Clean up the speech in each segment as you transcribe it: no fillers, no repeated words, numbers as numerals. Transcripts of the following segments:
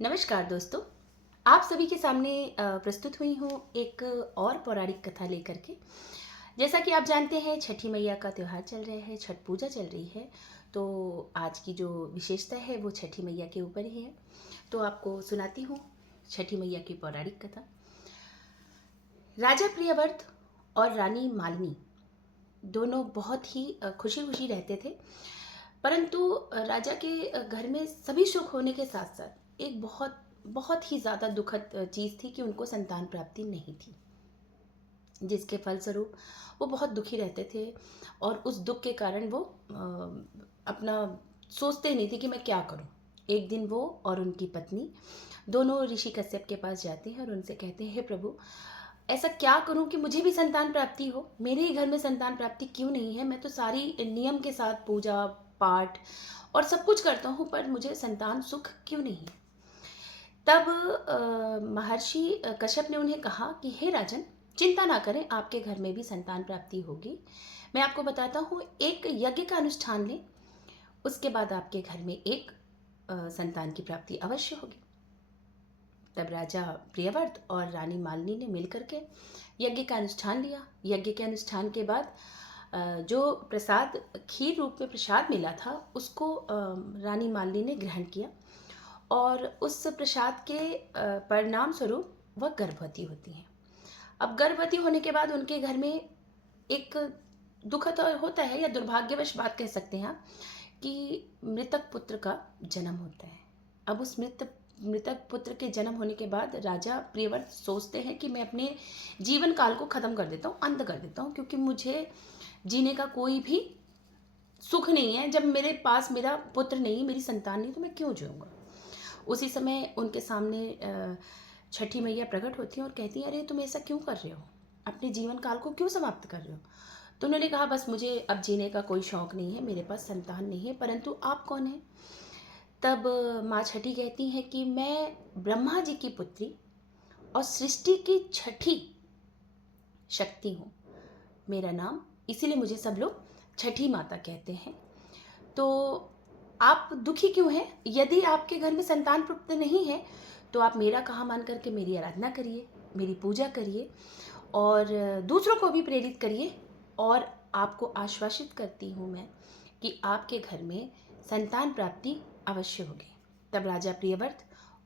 नमस्कार दोस्तों। आप सभी के सामने प्रस्तुत हुई हूँ एक और पौराणिक कथा लेकर के। जैसा कि आप जानते हैं, छठी मैया का त्यौहार चल रहा है, छठ पूजा चल रही है। तो आज की जो विशेषता है वो छठी मैया के ऊपर ही है। तो आपको सुनाती हूँ छठी मैया की पौराणिक कथा। राजा प्रियव्रत और रानी मालिनी दोनों बहुत ही खुशी खुशी रहते थे। परंतु राजा के घर में सभी सुख होने के साथ साथ एक बहुत बहुत ही ज़्यादा दुखद चीज़ थी कि उनको संतान प्राप्ति नहीं थी, जिसके फलस्वरूप वो बहुत दुखी रहते थे। और उस दुख के कारण वो अपना सोचते नहीं थे कि मैं क्या करूं। एक दिन वो और उनकी पत्नी दोनों ऋषि कश्यप के पास जाते हैं और उनसे कहते हैं, हे प्रभु, ऐसा क्या करूं कि मुझे भी संतान प्राप्ति हो। मेरे ही घर में संतान प्राप्ति क्यों नहीं है। मैं तो सारी नियम के साथ पूजा पाठ और सब कुछ करता हूँ, पर मुझे संतान सुख क्यों नहीं है। तब महर्षि कश्यप ने उन्हें कहा कि हे राजन, चिंता ना करें, आपके घर में भी संतान प्राप्ति होगी। मैं आपको बताता हूँ, एक यज्ञ का अनुष्ठान लें, उसके बाद आपके घर में एक संतान की प्राप्ति अवश्य होगी। तब राजा प्रियव्रत और रानी मालिनी ने मिलकर के यज्ञ का अनुष्ठान लिया। यज्ञ के अनुष्ठान के बाद जो प्रसाद खीर रूप में प्रसाद मिला था, उसको रानी मालिनी ने ग्रहण किया और उस प्रसाद के परिणाम स्वरूप वह गर्भवती होती हैं। अब गर्भवती होने के बाद उनके घर में एक दुखद होता है, या दुर्भाग्यवश बात कह सकते हैं आप, कि मृतक पुत्र का जन्म होता है। अब उस मृतक पुत्र के जन्म होने के बाद राजा प्रियव्रत सोचते हैं कि मैं अपने जीवन काल को ख़त्म कर देता हूँ, अंत कर देता हूँ, क्योंकि मुझे जीने का कोई भी सुख नहीं है। जब मेरे पास मेरा पुत्र नहीं, मेरी संतान नहीं, तो मैं क्यों जीऊँगा। उसी समय उनके सामने छठी मैया प्रकट होती हैं और कहती हैं, अरे तुम ऐसा क्यों कर रहे हो, अपने जीवन काल को क्यों समाप्त कर रहे हो। तो उन्होंने कहा, बस मुझे अब जीने का कोई शौक़ नहीं है, मेरे पास संतान नहीं है, परंतु आप कौन हैं। तब माँ छठी कहती हैं कि मैं ब्रह्मा जी की पुत्री और सृष्टि की छठी शक्ति हूँ। मेरा नाम, इसीलिए मुझे सब लोग छठी माता कहते हैं। तो आप दुखी क्यों हैं। यदि आपके घर में संतान प्राप्त नहीं है तो आप मेरा कहा मान करके मेरी आराधना करिए, मेरी पूजा करिए और दूसरों को भी प्रेरित करिए। और आपको आश्वासित करती हूँ मैं कि आपके घर में संतान प्राप्ति अवश्य होगी। तब राजा प्रियव्रत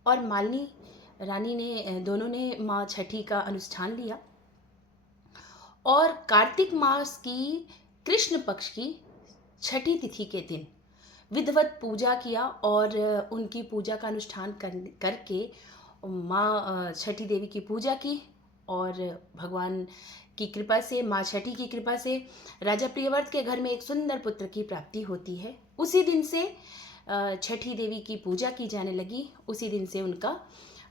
और मालिनी रानी ने दोनों ने माँ छठी का अनुष्ठान लिया और कार्तिक मास की कृष्ण पक्ष की छठी तिथि के दिन विधिवत पूजा किया और उनकी पूजा का अनुष्ठान करके माँ छठी देवी की पूजा की। और भगवान की कृपा से, माँ छठी की कृपा से राजा प्रियव्रत के घर में एक सुंदर पुत्र की प्राप्ति होती है। उसी दिन से छठी देवी की पूजा की जाने लगी। उसी दिन से उनका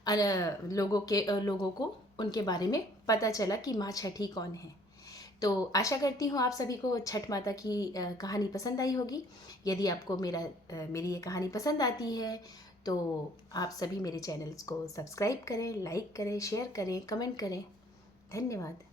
लोगों को उनके बारे में पता चला कि माँ छठी कौन है। तो आशा करती हूँ आप सभी को छठ माता की कहानी पसंद आई होगी। यदि आपको मेरी ये कहानी पसंद आती है तो आप सभी मेरे चैनल्स को सब्सक्राइब करें, लाइक करें, शेयर करें, कमेंट करें। धन्यवाद।